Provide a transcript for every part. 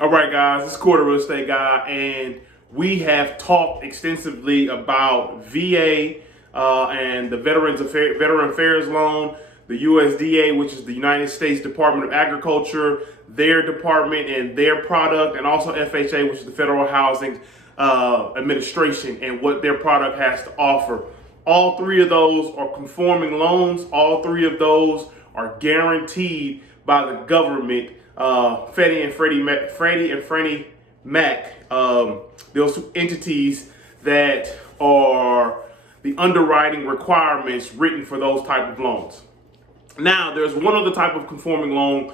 All right, guys, this is Corytherealestateguy, and we have talked extensively about VA and the Veteran Affairs Loan, the USDA, which is the United States Department of Agriculture, their department and their product, and also FHA, which is the Federal Housing Administration, and what their product has to offer. All three of those are conforming loans. All three of those are guaranteed by the government. Freddie and Fannie Mac, those entities that are the underwriting requirements written for those type of loans. Now, there's one other type of conforming loan,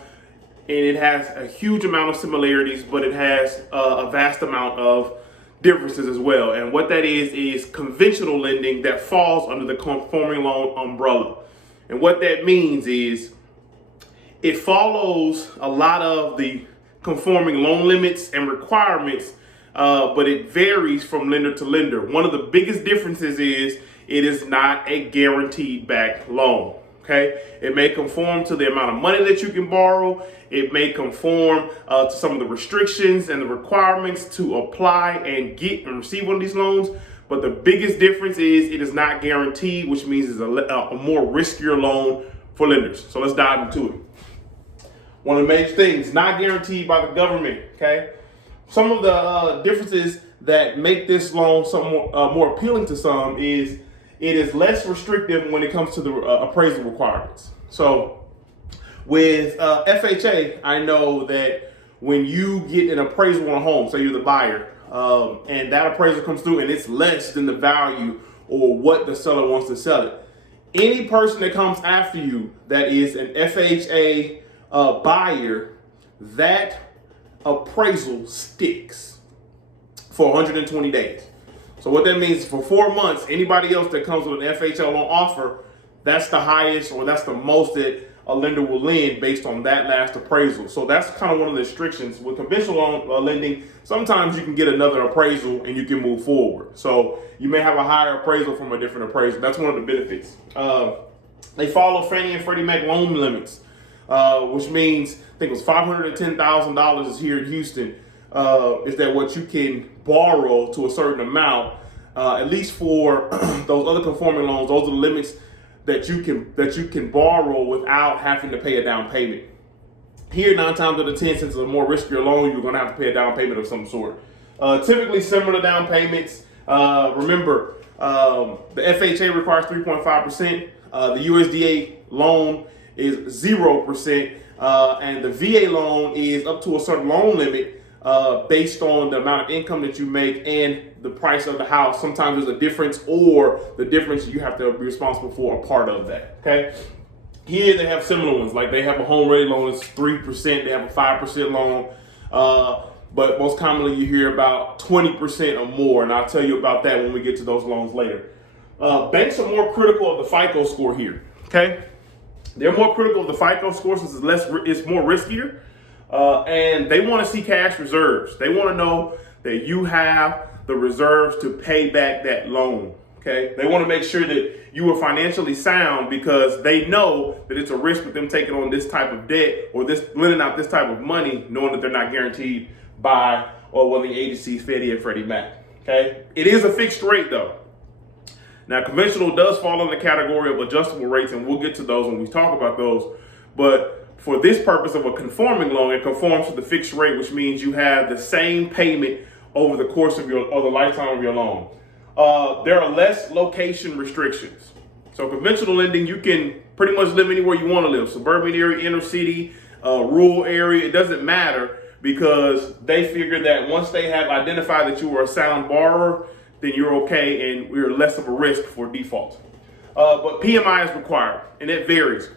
and it has a huge amount of similarities, but it has a vast amount of differences as well. And what that is conventional lending that falls under the conforming loan umbrella. And what that means is it follows a lot of the conforming loan limits and requirements, but it varies from lender to lender. One of the biggest differences is it is not a guaranteed backed loan. Okay, it may conform to the amount of money that you can borrow. It may conform to some of the restrictions and the requirements to apply and get and receive one of these loans. But the biggest difference is it is not guaranteed, which means it's a more riskier loan for lenders. So let's dive into it. One of the major things, not guaranteed by the government, okay? Some of the differences that make this loan more appealing to some is it is less restrictive when it comes to the appraisal requirements. So with FHA, I know that when you get an appraisal on a home, say you're the buyer, and that appraisal comes through and it's less than the value or what the seller wants to sell it, any person that comes after you that is an FHA buyer, that appraisal sticks for 120 days. So what that means is for 4 months, anybody else that comes with an FHA loan offer, that's the highest or that's the most that a lender will lend based on that last appraisal. So that's kind of one of the restrictions. With conventional loan lending, sometimes you can get another appraisal and you can move forward. So you may have a higher appraisal from a different appraisal. That's one of the benefits. They follow Fannie and Freddie Mac loan limits, which means I think it was $510,000 is here in Houston. Is that what you can borrow to a certain amount? At least for those other conforming loans, those are the limits that you can borrow without having to pay a down payment. Here, 9 times out of 10, since it's a more riskier loan, you're going to have to pay a down payment of some sort. Typically, similar down payments. Remember, the FHA requires 3.5%. The USDA loan is 0%, and the VA loan is up to a certain loan limit based on the amount of income that you make and the price of the house. Sometimes there's a difference, or the difference you have to be responsible for a part of that. Okay. Here they have similar ones, like they have a home ready loan, it's 3%. They have a 5% loan, but most commonly you hear about 20% or more, and I'll tell you about that when we get to those loans later. Banks are more critical of the FICO score here. Okay. They're more critical of the FICO score since it's more riskier, and they want to see cash reserves. They want to know that you have the reserves to pay back that loan. Okay, they want to make sure that you are financially sound because they know that it's a risk with them taking on this type of debt or this lending out this type of money, knowing that they're not guaranteed by or one of the agencies, Fannie and Freddie Mac. Okay, it is a fixed rate though. Now, conventional does fall in the category of adjustable rates, and we'll get to those when we talk about those. But for this purpose of a conforming loan, it conforms to the fixed rate, which means you have the same payment over the course of the lifetime of your loan. There are less location restrictions. So conventional lending, you can pretty much live anywhere you want to live. Suburban area, inner city, rural area, it doesn't matter because they figure that once they have identified that you are a sound borrower, then you're okay and we're less of a risk for default. But PMI is required, and it varies.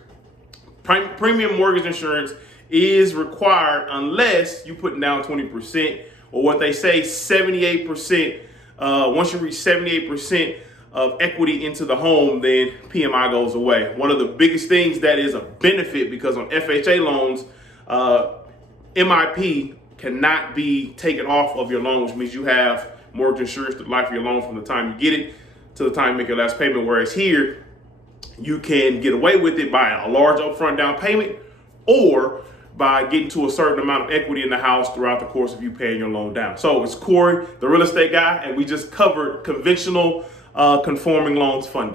Premium mortgage insurance is required unless you put down 20%, or what they say 78%. Once you reach 78% of equity into the home, then PMI goes away. One of the biggest things that is a benefit, because on FHA loans, MIP cannot be taken off of your loan, which means you have mortgage insurance the life of your loan from the time you get it to the time you make your last payment. Whereas here, you can get away with it by a large upfront down payment or by getting to a certain amount of equity in the house throughout the course of you paying your loan down. So it's Cory, the real estate guy, and we just covered conventional conforming loans funding.